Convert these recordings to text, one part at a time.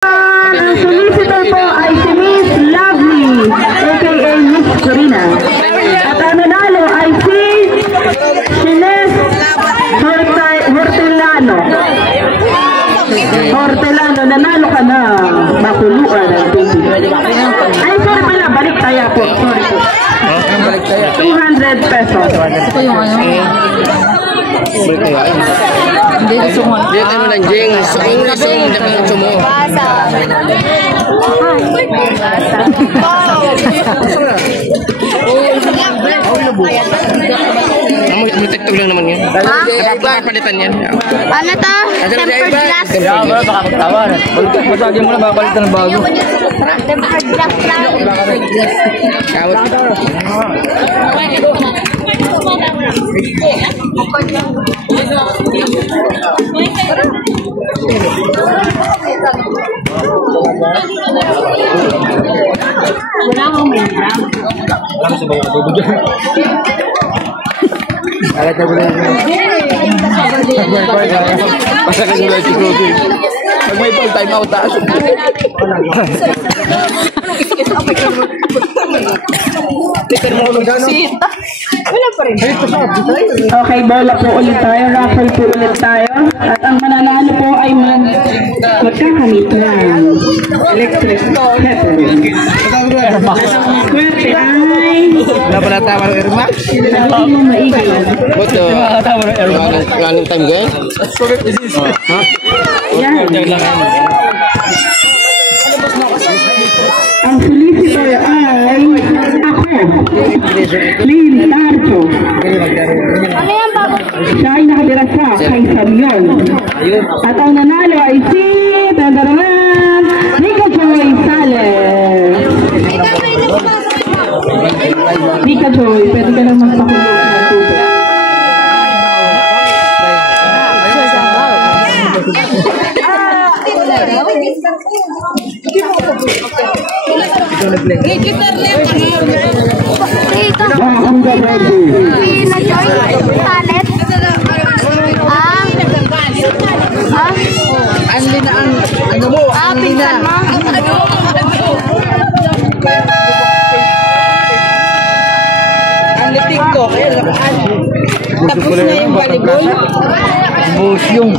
Ang solicitor po ay si Miss Lovely, aka Miss Corina. At ang nanalo ay si Shines Hortelano. Hortelano, nanalo ka na. Makuluan ang baby. Ay, sorry pala, balik tayo po. Sorry po. 200 pesos. Ito yung ano? Hindi gusto mo. Hindi tayo nanjing. Sung dapat gusto mo. Mag-tiktok lang naman yan. Napapalitan yan. Ano to? Tempered glass. Kaya wala baka magtawa. Masagin mo na babalitan ng bago. Tempered glass lang. Kawat. Wala akong may vlog. Alam sa bago adobo dyan. Alat na gulay. Basta ka gulay si Kobe. Pag may ball time out, taas. Okay, bola po ulit tayo. Raffle po ulit tayo. At ang mananalo po ay magkakamit ng electric kettle. Swerte ay Wala pala tama ng Irma? hindi mo maigil. Boto. Running time guys? Yan. Ang solicitor ay ako, Lynn Tarjo. Ano yan, bago? Siya ay nakatira sa kay Samyon. At ang nanalo ay si Nika Joy Sales. Nika Joy, pwede ka lang magpakulog ng tubig. Anli na ang ano mo? Anli na. Anli TikTok. Tapos na yung volleyball. Busyong.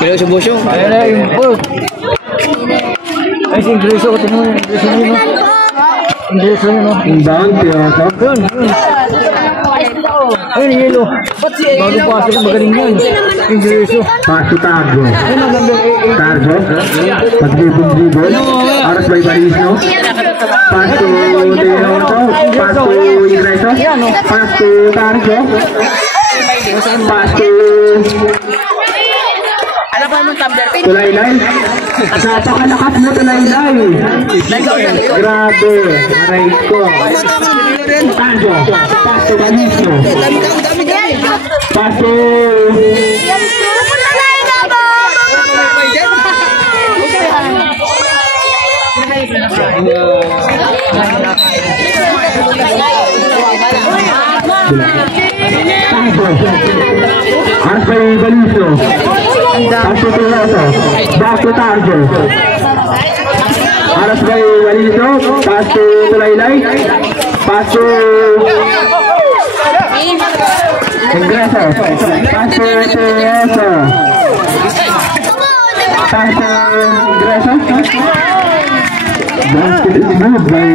Pero sa busyong. Ayan na yung boat. Ay, si Ingreso. Tingnan mo. Ingreso yun, no? Inbound, Piyoto. Yun. Ayun, yelo. Bago pasok, magaling yan. Ingreso. Paso Tarjo. Ayun, ang ganda. Tarjo. Pag-dribble. Aras by Barisno. Paso Piyoto. Paso Ingreso. Paso Tarjo. Paso Tulaylay. Napakalakas mo, Tulaylay. Grabe. Aray ko. Tarjo. Paso Barisno. Paso Aras by Baliso. Paso Piyoto. Paso Tarjo. Aras by Baliso. Paso Tulaylay. Paso Ingreso. Paso Ingreso. Paso Ingreso. Basket is moved by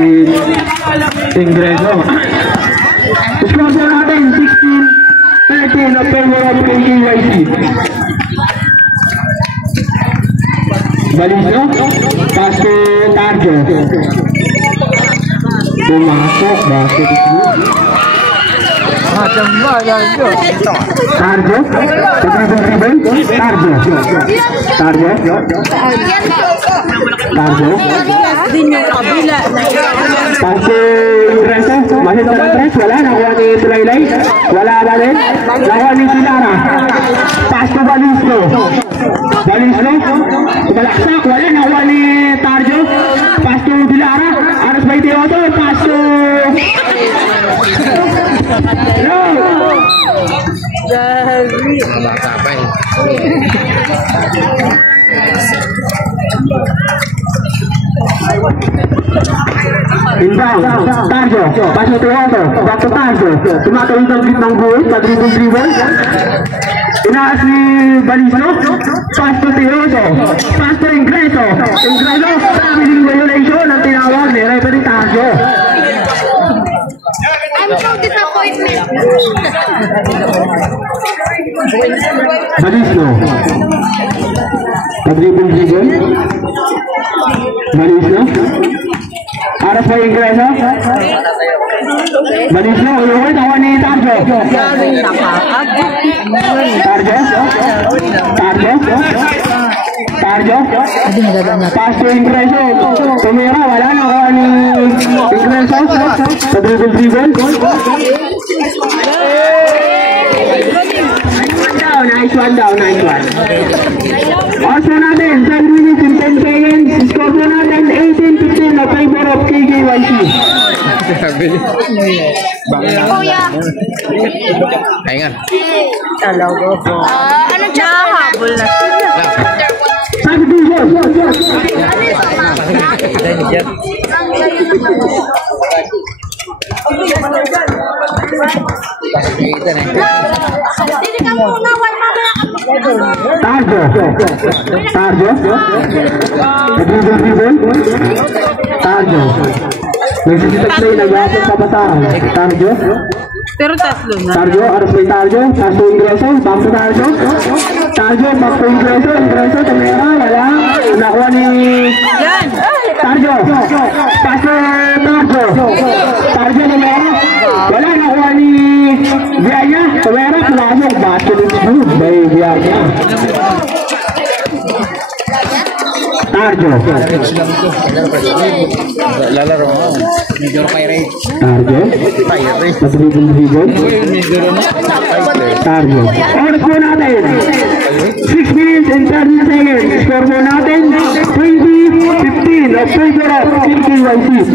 Ingreso. Score po natin 16-13 na favor of KKYC. Baliso. Paso Tarjo. Pumasok. Basket is moved. Tarjo. Tarjo. Tarjo. Tarjo. Paso Ingreso. Masih sa tres. Wala. Nakuha ni Tulaylay. Wala ba rin? Nakuha ni Silara. Paso Balisno. Balisno. Balaksak. Wala. Nakuha ni Tarjo. Paso Silara. Aras by Teodo. Paso Sabay. Inbound, Tarjo, pasok to Otto, back to Tarjo, tumatawid ang gitnang goal, mag-dribble. Inaas ni Balisno, pass to Tiroso, pass to Ingreso, traveling violation ang tinawag ni referee Tarjo. I'm so disappointed. Balisno, mag-dribble, Balisno, harap pa Ingreso, Balisno, uyuhin ako ni Tarjo. Tarjo, pass to Ingreso, tumira, wala na ako ni Ingreso, sa dribble. Nice one down. Also natin, 10 minutes and 10 seconds, score po natin 18-15 na favor of KKYC. Kuya. Ay nga. Ano siya? Habol na. Subdivision. Tarjo. Nagsisitag na nag-aapit sa basahan. Tarjo. Pero tatlo na. Tarjo, aras may Tarjo. Pass to Ingreso, back to Tarjo. Tarjo, back to Ingreso. Tumira, wala. Nakuha ni Tarjo. Pass to Tarjo. Tarjo, tumira. Wala, nakuha ni Vianya. Tumira, pumasok. Basket is good by Vianya. Tarjo. Lalaro mo. Medyo pirate. Tarjo. Dribble. Tarjo. Oras po natin. 6 minutes and 30 seconds. Score po natin 20-15 of favor of KKYC.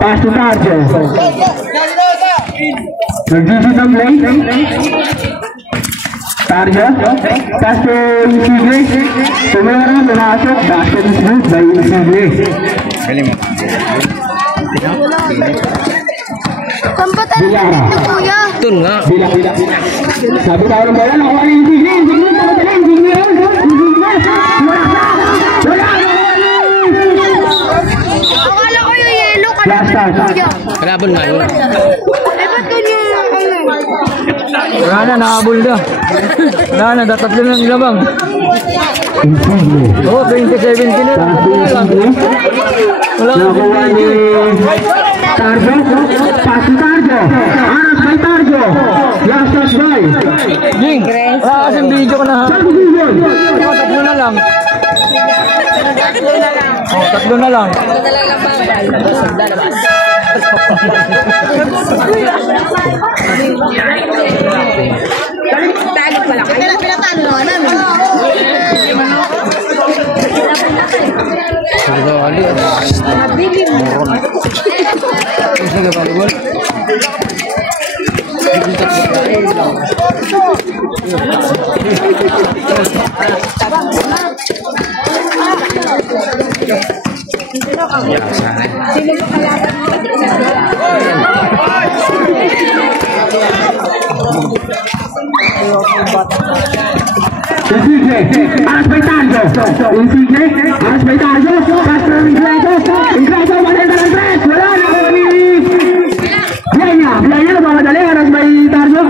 Pass to Tarjo. Nag-visit ng play. Tarjo. Pass to Insigne. Tumira, pumasok. Basket is good by Insigne. Saan ba tayo Bilara. na kuya? Ito nga. Bila. Sabi tayo ng bawal. Ako ay Insigne. Insigne. Akala ko yung yellow ka Last naman time. kuya. Kalabon nga yun. Ba't dun yung Wala na, nakahabol na. Wala na, tatatlo na nila bang. Insigne. Oo, 2017 na. Tatlo na lang. Wala ka Nakuha ni Tarjo. Pass to Tarjo. Aras by Tarjo. Last touch by Jing, wala kasing video ko na ha. Subdivision. Oo, tatlo na lang. Oo, tatlo na lang. Insigne, aras by Tarjo. Insigne, aras by Tarjo. Pass to Ingreso. Ingreso, malita ng tres. Wala na ako ni Vianya na mamadali. Aras by Tarjo.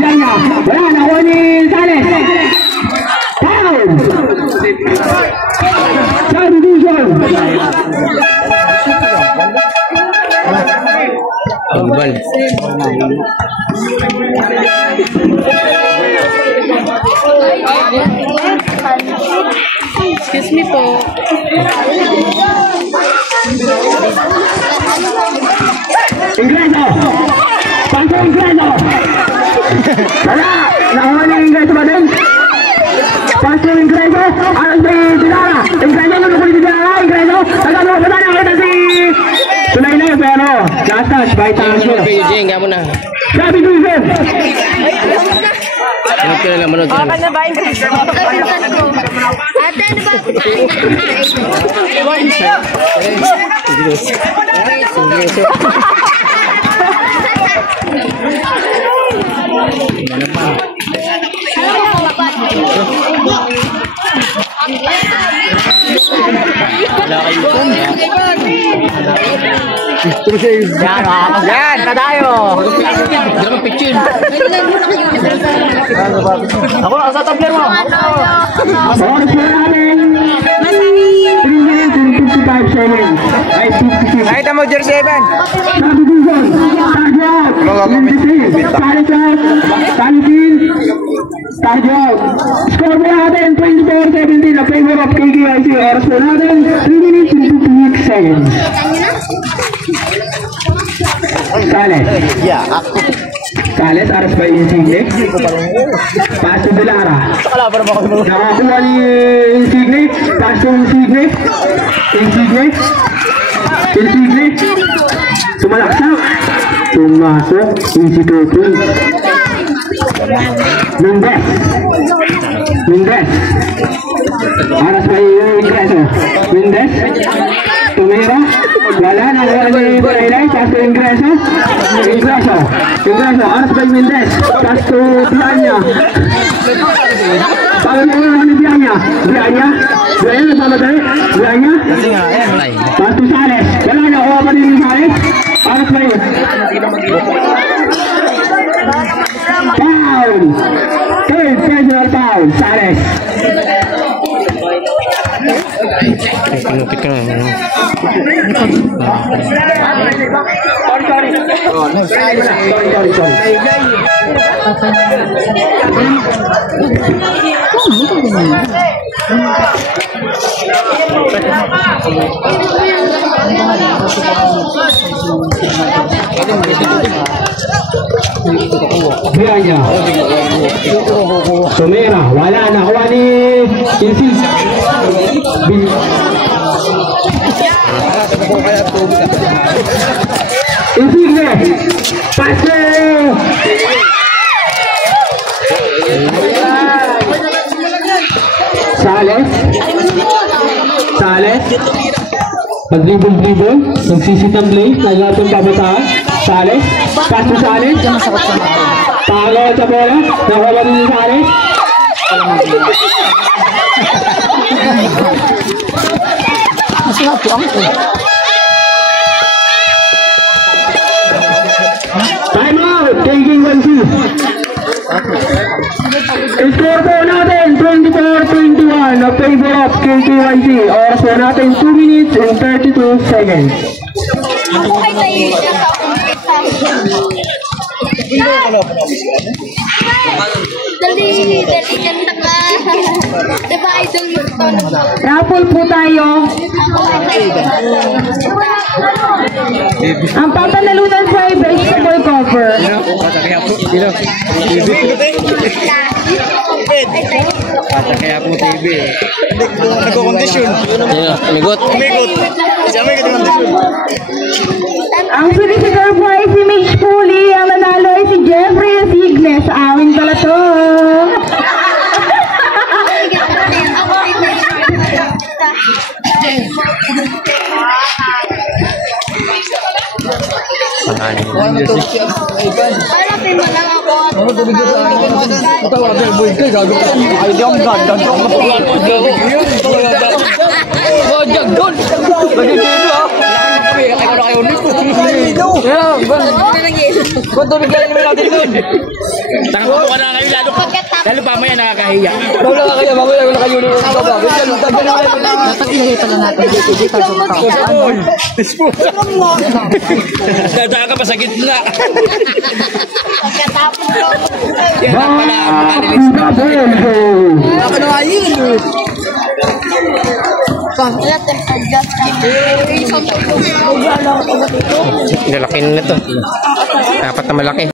Vianya, wala na ako ni Sales. Foul. Subdivision. Pagbal. Excuse me po. Ingreso. Pasok ingreso. Wala. Nakuha niya ingreso ba din? Pasok ingreso. Aras ba yung Dilara? Ingreso. Nakukulit si Dilara. Ingreso. Nagano ko na nakita si Tulaylay pero last touch by Tango. Sabi Duizon. Okay lang manood. Okay na ba yung Ate, ano ba? Yan, na tayo. Ako lang sa tabler mo. Oras na natin. 3 minutes and 55 seconds. Ay, 56. Nakita mo, Jersey Evan. Sabi Duizon. Target out. Target out. Score mo natin 24-17 na favor of KKIC. Oras po natin 3 minutes and 58 seconds. Sales. Sales, aras ba yung Insigne? Pass to Dilara. Nakakuha ni Insigne. Pass to Insigne. Insigne. Sumalaksak. Pumasok. Easy to pull. Mendez. Aras ba yung Ingreso? Mendez. Tumira. Wala na. Wala na yung Tulaylay. Pass to Ingreso. Aras ba yung Mendez? Pass to Bianya. Paano mo ni Bianya? Nasamatay? Bianya? Pass to Sales. Wala na. Kuha pa rin yung Sales. Aras ba yun? Foul! Third personal foul. Sales. Bianya. Tumira. Wala na. Kuha ni Insigne. Insigne. Pase. Sales. Pag-dribble. Nagsisitang play. Naglatong kabataan. Sales. Pass to Sales. Pangalawa sa bola. Nakuha din ni Sales. Time out! Taking 1-2. Score po natin 24-21 na favor of KKYC. Oras po natin 2 minutes and 32 seconds. Dali kanta ka. Diba idol mo ito? raffle po tayo. Ang papanalunan sa vegetable cover. Kaya po TV. Nagko-condition. Umigot. Ang solicitor po ay si Mitch Puli. Ang nanalo ay si Jeffrey Signes. Amin pala to. Harapin mo lang ako. Lalo pa maya nakakahiya. Dadaan ka pa sa gitna. Yan ang pala. Wala, tempered glass. Lalaki na to. Dapat na malaki.